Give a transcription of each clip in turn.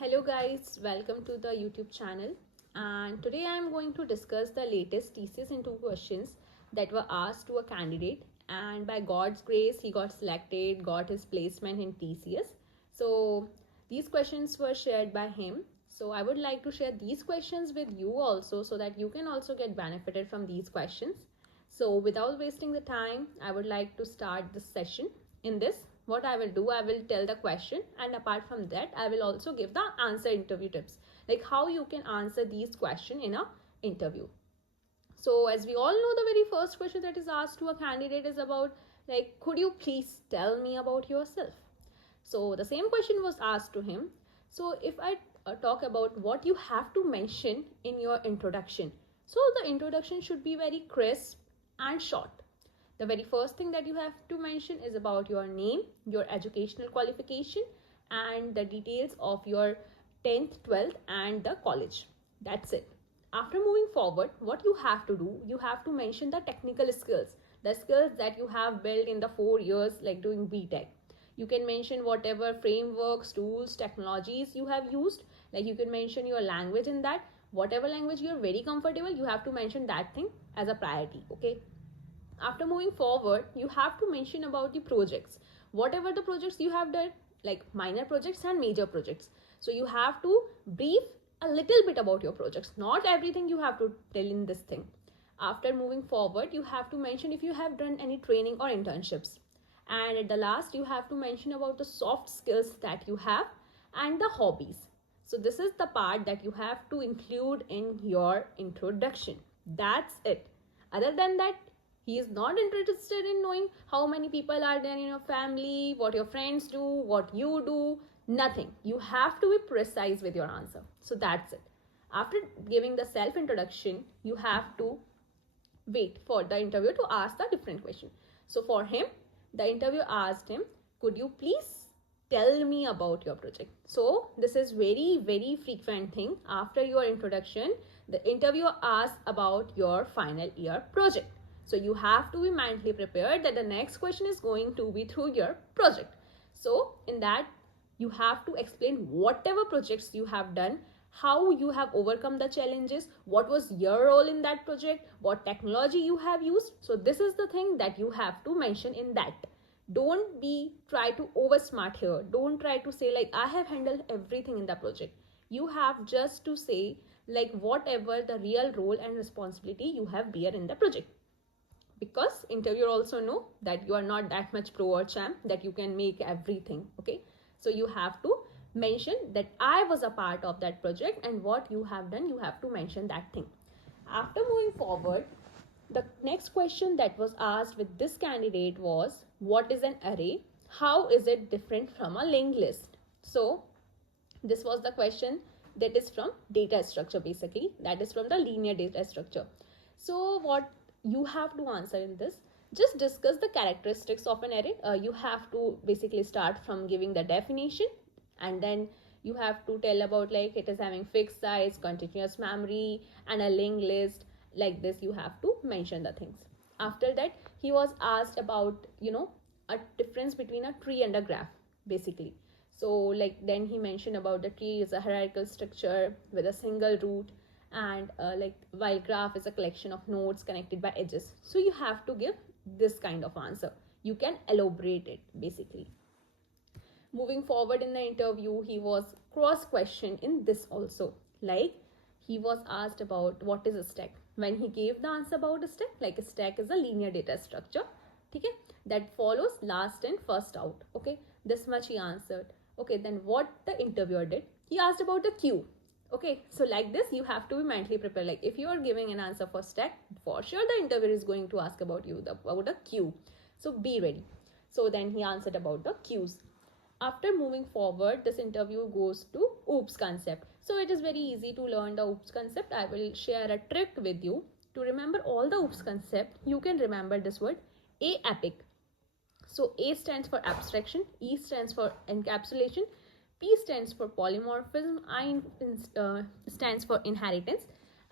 Hello guys, welcome to the YouTube channel, and today I am going to discuss the latest TCS interview questions that were asked to a candidate, and by God's grace he got selected, got his placement in TCS. So these questions were shared by him. So I would like to share these questions with you also so that you can also get benefited from these questions. So without wasting the time, I would like to start this session. In this, what I will do, I will tell the question, and apart from that I will also give the answer interview tips, like how you can answer these questions in a interview. So as we all know, the very first question that is asked to a candidate is about, like, could you please tell me about yourself? So the same question was asked to him. So if I talk about what you have to mention in your introduction, so the introduction should be very crisp and short. The very first thing that you have to mention is about your name, your educational qualification, and the details of your 10th, 12th, and the college. That's it. After moving forward, what you have to do, you have to mention the technical skills, the skills that you have built in the 4 years, like doing B.Tech. You can mention whatever frameworks, tools, technologies you have used. Like you can mention your language in that. Whatever language you're very comfortable, you have to mention that thing as a priority. Okay. After moving forward, you have to mention about the projects, whatever the projects you have done, like minor projects and major projects. So you have to brief a little bit about your projects, not everything you have to tell in this thing. After moving forward, you have to mention if you have done any training or internships, and at the last you have to mention about the soft skills that you have and the hobbies. So this is the part that you have to include in your introduction. That's it. Other than that, he is not interested in knowing how many people are there in your family, what your friends do, what you do, nothing. You have to be precise with your answer. So that's it. After giving the self introduction, you have to wait for the interviewer to ask the different question. So for him, the interviewer asked him, could you please tell me about your project? So this is very frequent thing. After your introduction, the interviewer asks about your final year project. So you have to be mentally prepared that the next question is going to be through your project. So in that, you have to explain whatever projects you have done, how you have overcome the challenges, what was your role in that project, what technology you have used. So this is the thing that you have to mention in that. Don't be try to oversmart here. Don't try to say like I have handled everything in the project. You have just to say like whatever the real role and responsibility you have bear in the project, because interviewer also know that you are not that much pro or champ that you can make everything. Okay, so you have to mention that I was a part of that project, and what you have done, you have to mention that thing. After moving forward, the next question that was asked with this candidate was, what is an array, how is it different from a linked list? So this was the question that is from data structure, basically that is from the linear data structure. So what you have to answer in this, just discuss the characteristics of an array. You have to basically start from giving the definition, and then you have to tell about like it is having fixed size, continuous memory, and a linked list. Like this you have to mention the things. After that, he was asked about a difference between a tree and a graph, basically. So like then he mentioned about the tree is a hierarchical structure with a single root, and like while graph is a collection of nodes connected by edges. So you have to give this kind of answer. You can elaborate it basically. Moving forward in the interview, he was cross questioned in this also. Like he was asked about what is a stack. When he gave the answer about a stack, like a stack is a linear data structure, okay, that follows last in first out. Okay, this much he answered. Okay, then what the interviewer did, he asked about the queue. Okay, so like this you have to be mentally prepared. Like if you are giving an answer for stack, for sure the interviewer is going to ask about you about a queue. So be ready. So then he answered about the queues. After moving forward, this interview goes to OOPS concept. So it is very easy to learn the OOPS concept. I will share a trick with you to remember all the OOPS concept. You can remember this word, A epic. So A stands for abstraction, E stands for encapsulation, P stands for polymorphism, I stands for inheritance,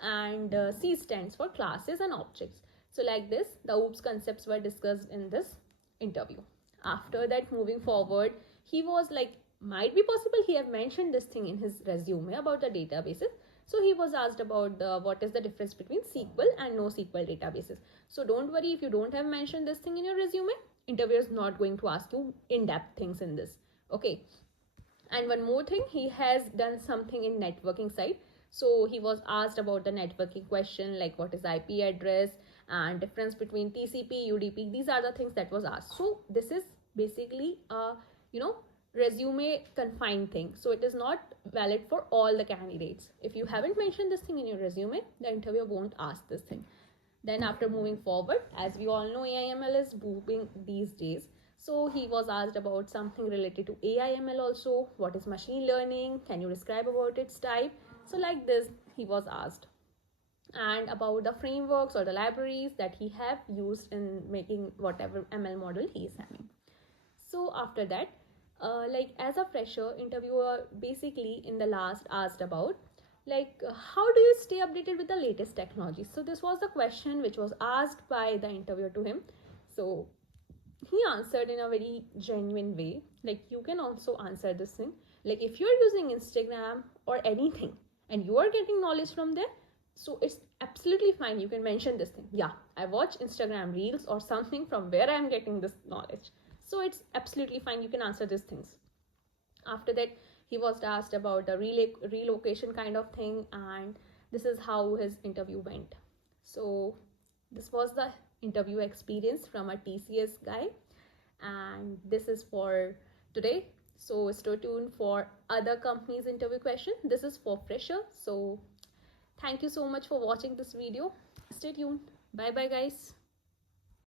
and C stands for classes and objects. So like this, the OOPS concepts were discussed in this interview. After that, moving forward, he was like might be possible he have mentioned this thing in his resume about the databases. So he was asked about the what is the difference between SQL and NoSQL databases. So don't worry if you don't have mentioned this thing in your resume, interviewer is not going to ask you in-depth things in this. Okay. And one more thing, he has done something in networking side. So he was asked about the networking question like what is IP address and difference between TCP, UDP. These are the things that was asked. So this is basically a resume confined thing. So it is not valid for all the candidates. If you haven't mentioned this thing in your resume, the interviewer won't ask this thing. Then after moving forward, as we all know, AI/ML is booming these days. So he was asked about something related to AI/ML also. What is machine learning? Can you describe about its type? So like this, he was asked. And about the frameworks or the libraries that he have used in making whatever ML model he is having. So after that, like as a fresher, interviewer basically in the last asked about like how do you stay updated with the latest technology. So this was the question which was asked by the interviewer to him. So he answered in a very genuine way. Like you can also answer this thing. Like if you're using Instagram or anything and you are getting knowledge from there, so it's absolutely fine. You can mention this thing. Yeah, I watch Instagram reels or something from where I'm getting this knowledge. So it's absolutely fine. You can answer these things. After that, he was asked about a relocation kind of thing, and this is how his interview went. So this was the interview experience from a TCS guy, and this is for today. So stay tuned for other companies interview question. This is for fresher. So thank you so much for watching this video. Stay tuned. Bye bye guys.